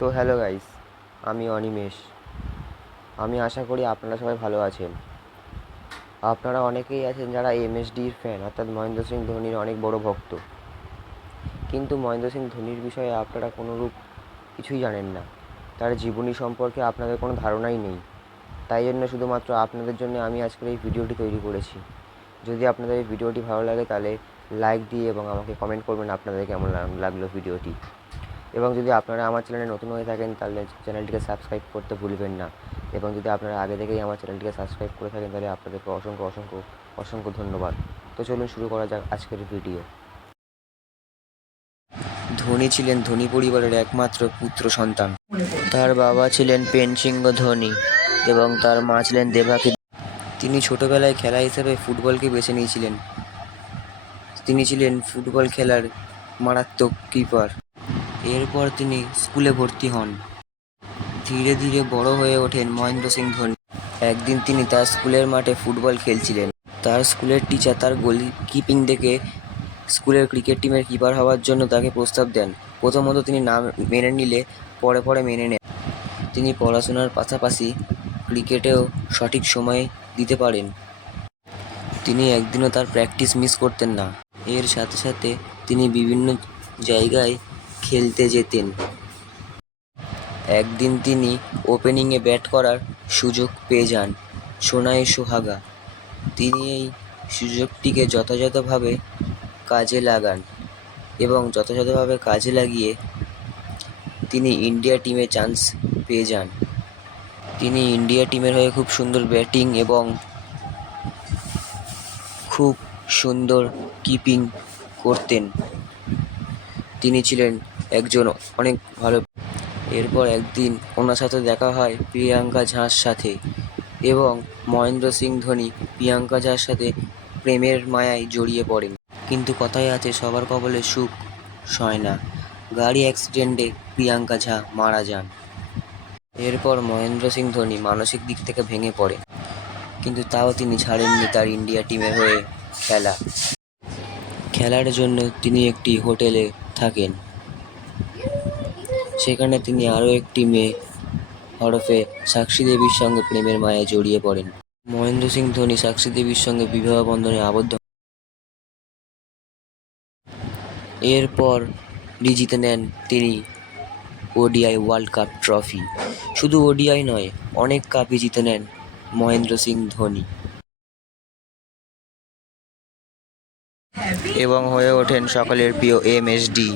তো hello guys, আমি অনিমেষ। আমি আশা করি আপনারা সবাই ভালো আছেন। আপনারা অনেকেই আছেন যারা এমএসডির ফ্যান, অর্থাৎ মহেন্দ্র সিং ধোনির অনেক বড় ভক্ত। কিন্তু মহেন্দ্র সিং ধোনির বিষয়ে আপনারা কোনোরূপ কিছুই জানেন না। তার জীবনী সম্পর্কে আপনাদের কোনো ধারণাই নেই। তাই জন্য শুধুমাত্র আপনাদের জন্য আমি আজকের এই ভিডিওটি তৈরি করেছি। যদি আপনাদের এই ভিডিওটি ভালো লাগে তাহলে লাইক দিয়ে এবং আমাকে কমেন্ট করবেন আপনাদের কেমন লাগলো ভিডিওটি। এবং যদি আপনারা আমার চ্যানেলে নতুন হয়ে থাকেন তাহলে চ্যানেলটিকে সাবস্ক্রাইব করতে ভুলবেন না। এবং যদি আপনারা আগে থেকেই আমার চ্যানেলটিকে সাবস্ক্রাইব করে থাকেন তাহলে আপনাদেরকে অসংখ্য অসংখ্য অসংখ্য ধন্যবাদ। তো চলুন শুরু করা যাক আজকের ভিডিও। ধোনি ছিলেন ধোনি পরিবারের একমাত্র পুত্র সন্তান। তার বাবা ছিলেন পেনসিংহ ধোনি এবং তার মা ছিলেন দেবাকে। তিনি ছোটবেলায় খেলা হিসেবে ফুটবলকে বেছে নিয়েছিলেন। তিনি ছিলেন ফুটবল খেলার মারাত্মক কিপার। এরপর তিনি স্কুলে ভর্তি হন। ধীরে ধীরে বড় হয়ে ওঠেন মহেন্দ্র সিং ধোনি। একদিন তিনি তার স্কুলের মাঠে ফুটবল খেলছিলেন। তার স্কুলের টিচার তার গোলকিপিং দেখে স্কুলের ক্রিকেট টিমের কিপার হওয়ার জন্য তাকে প্রস্তাব দেন। প্রথমত তিনি না মেনে নিলে পরে পরে মেনে নেন। তিনি পড়াশোনার পাশাপাশি ক্রিকেটেও সঠিক সময় দিতে পারেন। তিনি একদিনও তার প্র্যাকটিস মিস করতেন না। এর সাথে সাথে তিনি বিভিন্ন জায়গায় খেলতে যেতেন। একদিন তিনি ওপেনিংয়ে ব্যাট করার সুযোগ পেয়ে যান সোনাই সোহাগা। তিনি এই সুযোগটিকে যথাযথভাবে কাজে লাগান এবং যথাযথভাবে কাজে লাগিয়ে তিনি ইন্ডিয়া টিমে চান্স পেয়ে যান। তিনি ইন্ডিয়া টিমের হয়ে খুব সুন্দর ব্যাটিং এবং খুব সুন্দর কিপিং করতেন। তিনি ছিলেন একজন অনেক ভালো। এরপর একদিন ওনার সাথে দেখা হয় প্রিয়াঙ্কা ঝার সাথে এবং মহেন্দ্র সিং ধোনি প্রিয়াঙ্কা ঝার সাথে প্রেমের মায়ায় জড়িয়ে পড়েন। কিন্তু কথায় আছে সবার কপালে সুখ সয় না। গাড়ি অ্যাক্সিডেন্টে প্রিয়াঙ্কা ঝা মারা যান। এরপর মহেন্দ্র সিং ধোনি মানসিক দিক থেকে ভেঙে পড়েন, কিন্তু তাও তিনি ছাড়েননি তার ইন্ডিয়া টিমের হয়ে খেলার জন্য তিনি একটি হোটেলে থাকেন। সেখানে তিনি আরও একটি মেয়ে হরফে সাক্ষী দেবীর সঙ্গে প্রেমের মায়ায় জড়িয়ে পড়েন। মহেন্দ্র সিং ধোনি সাক্ষী দেবীর সঙ্গে বিবাহ বন্ধনে আবদ্ধ। এরপর জিতে নেন তিনি ওডিআই ওয়ার্ল্ড কাপ ট্রফি। শুধু ওডিআই নয়, অনেক কাপই জিতে নেন মহেন্দ্র সিং ধোনি এবং হয়ে ওঠেন সকলের প্রিয় এমএসডি।